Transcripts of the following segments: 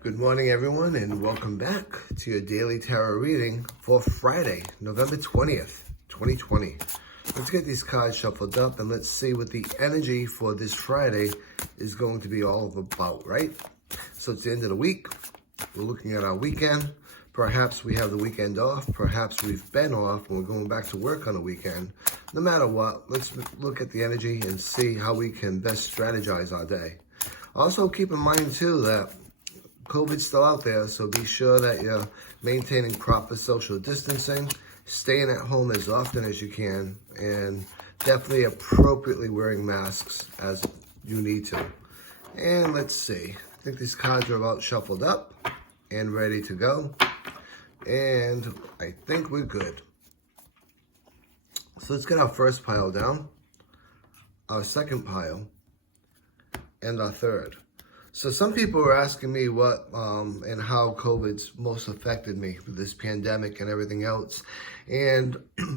Good morning, everyone, and welcome back to your daily tarot reading for Friday, November 20th, 2020. Let's get these cards shuffled up and let's see what the energy for this Friday is going to be all about, right? So it's the end of the week. We're looking at our weekend. Perhaps we have the weekend off. Perhaps we've been off and we're going back to work on the weekend. No matter what, let's look at the energy and see how we can best strategize our day. Also, keep in mind, too, that COVID's still out there, so be sure that you're maintaining proper social distancing, staying at home as often as you can, and definitely appropriately wearing masks as you need to. And let's see. I think these cards are about shuffled up and ready to go. And I think we're good. So let's get our first pile down, our second pile, and our third. So some people are asking me what and how COVID's most affected me with this pandemic and everything else. And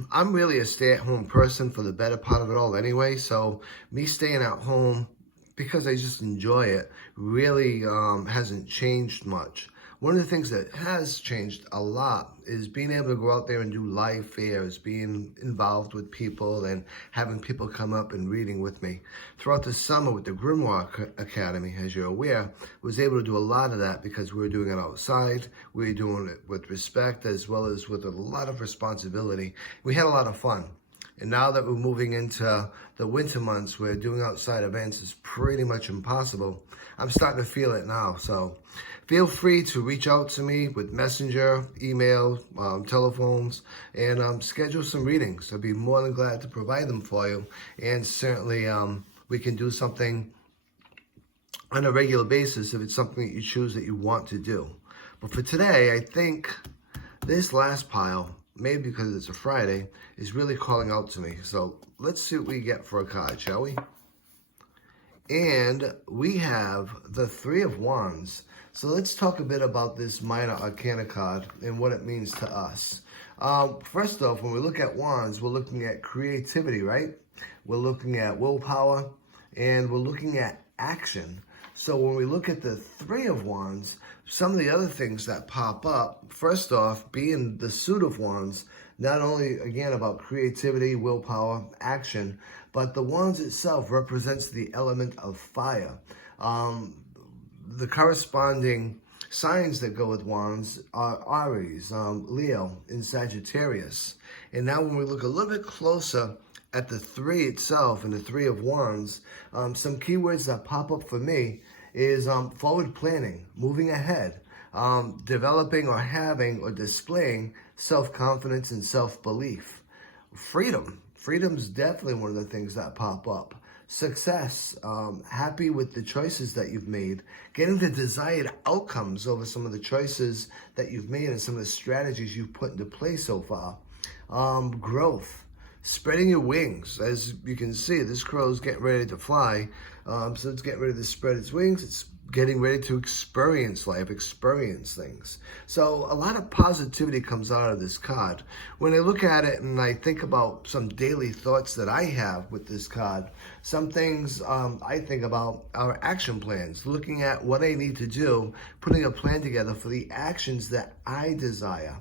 I'm really a stay-at-home person for the better part of it all anyway. So me staying at home, because I just enjoy it, really hasn't changed much. One of the things that has changed a lot is being able to go out there and do live fairs, being involved with people and having people come up and reading with me. Throughout the summer with the Grimoire Academy, as you're aware, was able to do a lot of that because we were doing it outside. We were doing it with respect as well as with a lot of responsibility. We had a lot of fun. And now that we're moving into the winter months where doing outside events is pretty much impossible, I'm starting to feel it now. So feel free to reach out to me with messenger, email, telephones, and schedule some readings. I'd be more than glad to provide them for you. And certainly we can do something on a regular basis if it's something that you choose that you want to do. But for today, I think this last pile, maybe because it's a Friday, is really calling out to me. So let's see what we get for a card, shall we? And we have the Three of Wands. So let's talk a bit about this Minor Arcana card and what it means to us. First off, when we look at Wands, we're looking at creativity, right? We're looking at willpower, and we're looking at action. So when we look at the Three of Wands, some of the other things that pop up, first off, being the Suit of Wands, not only, again, about creativity, willpower, action, but the Wands itself represents the element of fire. The corresponding signs that go with Wands are Aries, Leo, and Sagittarius. And now when we look a little bit closer at the three itself and the Three of Wands, some keywords that pop up for me is forward planning, moving ahead, developing or having or displaying self-confidence and self-belief. Freedom. Freedom's definitely one of the things that pop up. Success, happy with the choices that you've made, getting the desired outcomes over some of the choices that you've made and some of the strategies you've put into place so far. Growth, spreading your wings. As you can see, this crow's getting ready to fly, so it's getting ready to spread its wings. It's getting ready to experience life, experience things. So a lot of positivity comes out of this card. When I look at it and I think about some daily thoughts that I have with this card, some things I think about are action plans, looking at what I need to do, putting a plan together for the actions that I desire.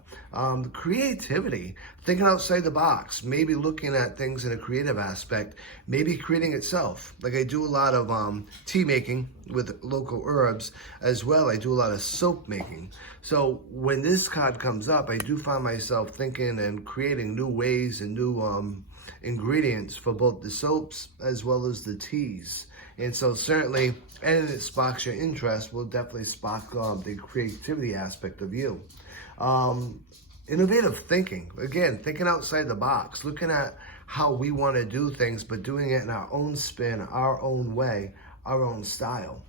Creativity, thinking outside the box, maybe looking at things in a creative aspect, maybe creating itself. Like I do a lot of tea making with local herbs as well. I do a lot of soap making. So when this card comes up, I do find myself thinking and creating new ways and new ingredients for both the soaps as well as the teas. And so certainly, and it sparks your interest, will definitely spark the creativity aspect of you. Innovative thinking, again, thinking outside the box, looking at how we want to do things, but doing it in our own spin, our own way, our own style.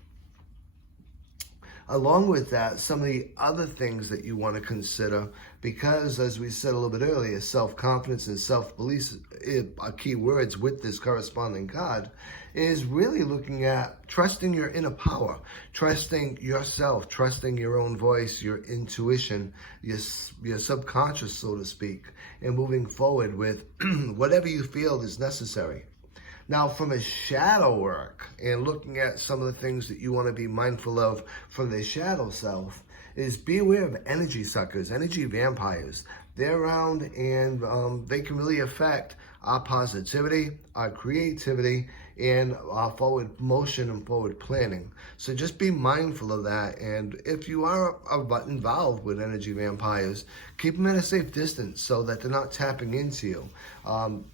Along with that, some of the other things that you want to consider, because as we said a little bit earlier, self-confidence and self-belief are key words with this corresponding card, is really looking at trusting your inner power, trusting yourself, trusting your own voice, your intuition, your subconscious, so to speak, and moving forward with whatever you feel is necessary. Now, from a shadow work and looking at some of the things that you want to be mindful of from the shadow self is be aware of energy suckers, energy vampires. They're around and they can really affect our positivity, our creativity, and our forward motion and forward planning. So just be mindful of that. And if you are involved with energy vampires, keep them at a safe distance so that they're not tapping into you.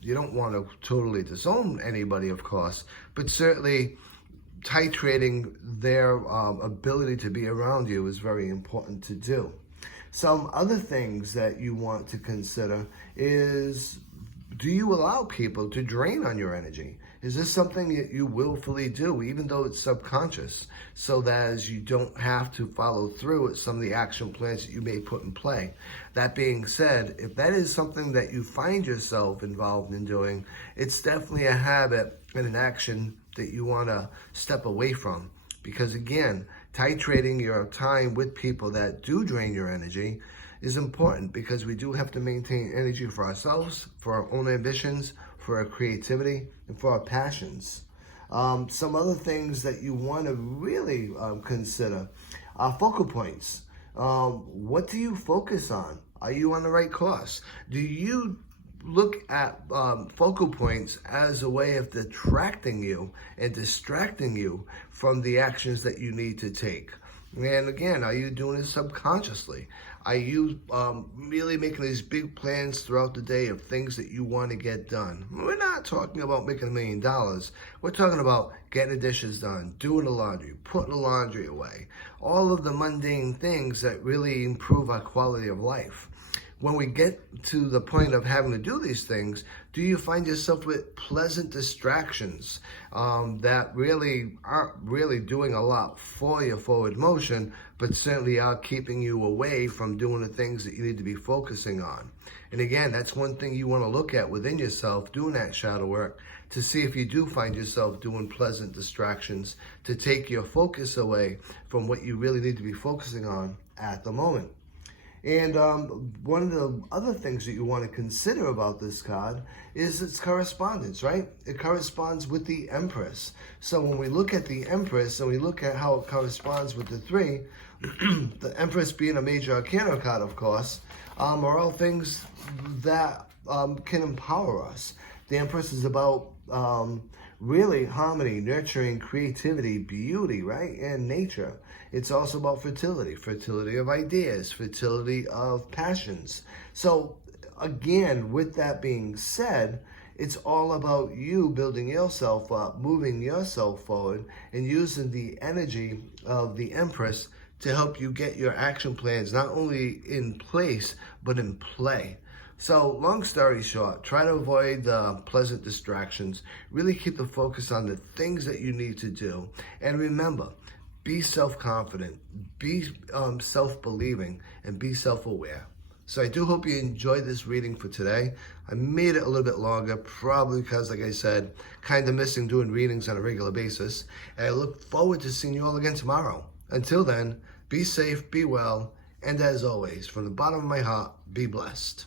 You don't want to totally disown anybody, of course, but certainly titrating their ability to be around you is very important to do. Some other things that you want to consider is, do you allow people to drain on your energy? Is this something that you willfully do, even though it's subconscious, so that as you don't have to follow through with some of the action plans that you may put in play? That being said, if that is something that you find yourself involved in doing, it's definitely a habit and an action that you want to step away from. Because again, titrating your time with people that do drain your energy is important, because we do have to maintain energy for ourselves, for our own ambitions, for our creativity, and for our passions. Some other things that you want to really consider are focal points. What do you focus on? Are you on the right course? Do you look at focal points as a way of detracting you and distracting you from the actions that you need to take? And again, are you doing it subconsciously? Are you really making these big plans throughout the day of things that you want to get done? We're not talking about making $1 million. We're talking about getting the dishes done, doing the laundry, putting the laundry away, all of the mundane things that really improve our quality of life. When we get to the point of having to do these things, do you find yourself with pleasant distractions that really aren't really doing a lot for your forward motion, but certainly are keeping you away from doing the things that you need to be focusing on? And again, that's one thing you want to look at within yourself, doing that shadow work, to see if you do find yourself doing pleasant distractions to take your focus away from what you really need to be focusing on at the moment. And one of the other things that you want to consider about this card is its correspondence, right? It corresponds with the Empress. So when we look at the Empress and we look at how it corresponds with the 3, the Empress being a major arcana card, of course, are all things that can empower us. The Empress is about really harmony, nurturing, creativity, beauty, right? And nature. It's also about fertility, fertility of ideas, fertility of passions. So again, with that being said, it's all about you building yourself up, moving yourself forward, and using the energy of the Empress to help you get your action plans not only in place, but in play. So long story short, try to avoid the pleasant distractions. Really keep the focus on the things that you need to do. And remember, be self-confident, be self-believing, and be self-aware. So I do hope you enjoyed this reading for today. I made it a little bit longer, probably because, like I said, kind of missing doing readings on a regular basis. And I look forward to seeing you all again tomorrow. Until then, be safe, be well, and as always, from the bottom of my heart, be blessed.